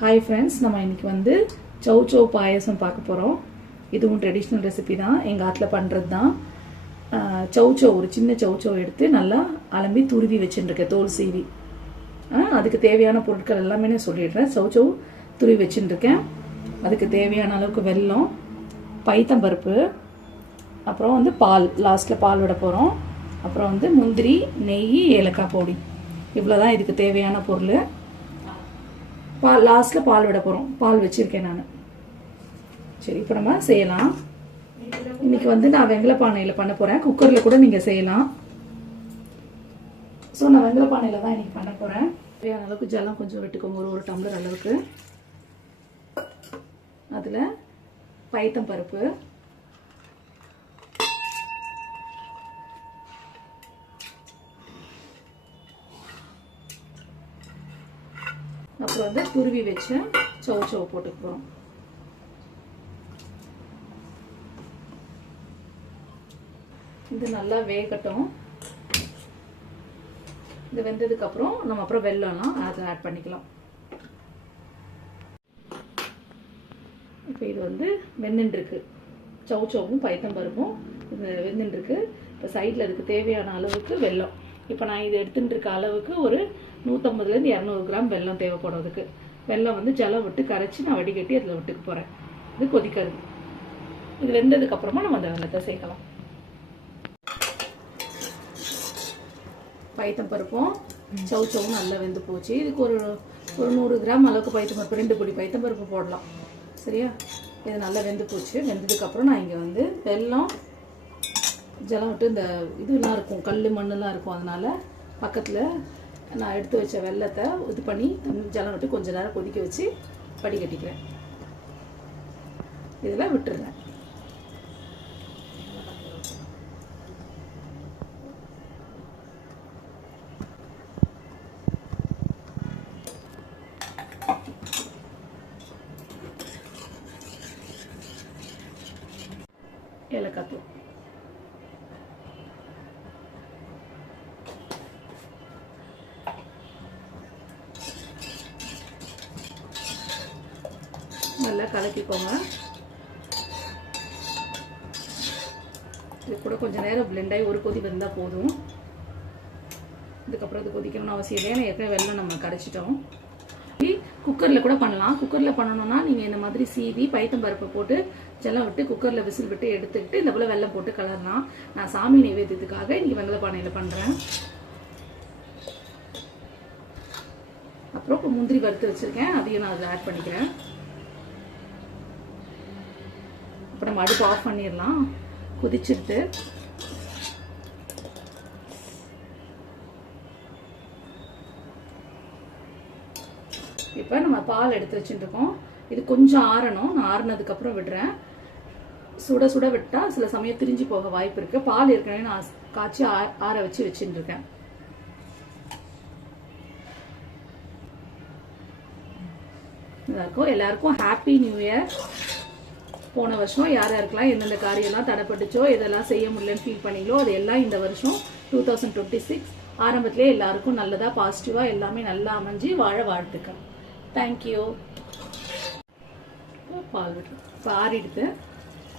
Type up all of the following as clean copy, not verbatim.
Hi friends, நம்ம இன்னைக்கு வந்து சௌ பாயசம் பார்க்க போகிறோம். இதுவும் ட்ரெடிஷ்னல் ரெசிபி தான், எங்கள் ஆத்தில் பண்ணுறது தான். சௌ ஒரு சின்ன சௌ எடுத்து நல்லா அலம்பி துருவி வச்சுட்டுருக்கேன், தோல் சீவி. அதுக்கு தேவையான பொருட்கள் எல்லாமே நான் சொல்லிடுறேன். சௌ துருவி வச்சுட்டுருக்கேன். அதுக்கு தேவையான அளவுக்கு வெல்லம், பைத்தம்பருப்பு, அப்புறம் வந்து பால், லாஸ்ட்டில் பால் விட போகிறோம். அப்புறம் வந்து முந்திரி, நெய், ஏலக்காய் பொடி, இவ்வளோதான் இதுக்கு தேவையான பொருள். லாஸ்ட்டில் பால் விட போகிறோம். பால் வச்சுருக்கேன் நான். சரி, இப்போ நம்ம செய்யலாம். இன்றைக்கி வந்து நான் வெங்கல பானையில் பண்ண போகிறேன். குக்கரில் கூட நீங்கள் செய்யலாம். ஸோ நான் வெங்கல பானையில் தான் இன்றைக்கி பண்ண போகிறேன். தேவையான அளவுக்கு ஜலம் கொஞ்சம் விட்டுக்கோங்க, ஒரு டம்ளர் அளவுக்கு. அதில் பைத்தம்பருப்பு, அப்புறம் வந்து துருவி வச்ச சௌ போட்டுக்க போகிறோம். இது நல்லா வேகட்டும். இது வெந்ததுக்கப்புறம் நம்ம அப்புறம் வெல்லம்லாம் அதை ஆட் பண்ணிக்கலாம். இப்போ இது வந்து வெந்துட்டுருக்கு. சௌவும் பைத்தம்பருப்பும் இது வெந்துட்டுருக்கு. இப்போ சைடில் இதுக்கு தேவையான அளவுக்கு வெல்லம். இப்போ நான் இது எடுத்துட்டு இருக்க அளவுக்கு ஒரு 150லேருந்து 200 கிராம் வெல்லம் தேவைப்படும். அதுக்கு வெல்லம் வந்து ஜலம் விட்டு கரைச்சி நான் வடிகட்டி அதில் விட்டுக்க போகிறேன். இது கொதிக்கிறது. இது வெந்ததுக்கப்புறமா நம்ம அந்த வெல்லத்தை சேர்க்கலாம். பைத்தம்பருப்பும் சௌவும் நல்லா வெந்து போச்சு. இதுக்கு ஒரு 100 கிராம் அளவுக்கு பைத்தம்பருப்பு, 2 பொடி பைத்தம்பருப்பு போடலாம். சரியா? இது நல்லா வெந்து போச்சு. வெந்ததுக்கப்புறம் நான் இங்கே வந்து வெல்லம் ஜலம் விட்டு இந்த இதெல்லாம் இருக்கும், கல் மண்ணெலாம் இருக்கும், அதனால் பக்கத்தில் நான் எடுத்து வச்ச வெல்லத்தை இது பண்ணி ஜலம் விட்டு கொஞ்சம் நேரம் கொதிக்க வச்சு வடிகட்டிக்கிறேன். இதில் விட்டுருங்க. ஏலக்காய் தூள், நல்லா கலக்கிக்கோங்க. இது கூட கொஞ்சம் நேரம் பிளெண்ட் ஆகி ஒரு கொதி வந்தால் போதும். இதுக்கப்புறம் இது கொதிக்கணும்னு அவசியம் இல்லை, ஏன்னா ஏற்கனவே வெல்லம் நம்ம கரைச்சிட்டோம். குக்கரில் கூட பண்ணலாம். குக்கரில் பண்ணணும்னா நீங்கள் இந்த மாதிரி சீவி பைத்தம்பருப்பை போட்டு ஜலம் விட்டு குக்கரில் விசில் விட்டு எடுத்துக்கிட்டு இந்த போல் வெல்லம் போட்டு கலரலாம். நான் சாமி நைவேத்தியத்துக்காக இன்றைக்கி வெங்கல பானையில் பண்ணுறேன். அப்புறம் இப்போ முந்திரி வறுத்து வச்சுருக்கேன், அதையும் நான் அதில் ஆட் பண்ணிக்கிறேன். இப்போ நம்ம அடுப்பு ஆஃப் பண்ணிடலாம். கொதிச்சிருட்டு. இப்போ நம்ம பால் எடுத்து வச்சுருக்கோம். இது கொஞ்சம் ஆறணும். நான் ஆறுனதுக்கப்புறம் விடுறேன். சுட சுட விட்டால் சில சமயம் திரிஞ்சு போக வாய்ப்பு இருக்குது. பால் ஏற்கனவே நான் காய்ச்சி ஆற வச்சு வச்சுருக்கேன். இதாக்கும். எல்லாருக்கும் ஹாப்பி நியூ இயர். போன வருஷம் யார் யாருக்கெல்லாம் எந்தெந்த காரியெல்லாம் தடைப்பட்டுச்சோ, இதெல்லாம் செய்ய முடியலன்னு ஃபீல் பண்ணீங்களோ, அது எல்லாம் இந்த வருஷம் 2026 ஆரம்பத்திலே எல்லாருக்கும் நல்லதாக பாசிட்டிவாக எல்லாமே நல்லா அமைஞ்சு வாழ வாழ்த்துக்கள். தேங்க்யூ. பால் விட்டு இப்போ ஆறிடுத்து.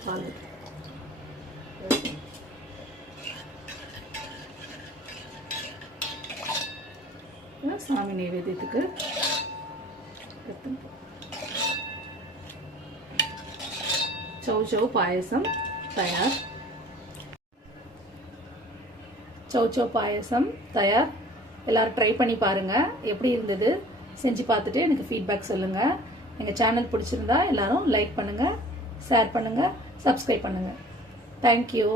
பால் விட்டு சாமி நைவேத்தியத்துக்கு சௌ பாயசம் தயார். சௌ பாயசம் தயார். எல்லாரும் ட்ரை பண்ணி பாருங்கள். எப்படி இருந்தது செஞ்சு பார்த்துட்டு எனக்கு ஃபீட்பேக் சொல்லுங்கள். எங்கள் சேனல் பிடிச்சிருந்தா எல்லாரும் லைக் பண்ணுங்கள், ஷேர் பண்ணுங்கள், சப்ஸ்கிரைப் பண்ணுங்கள். தேங்க்யூ.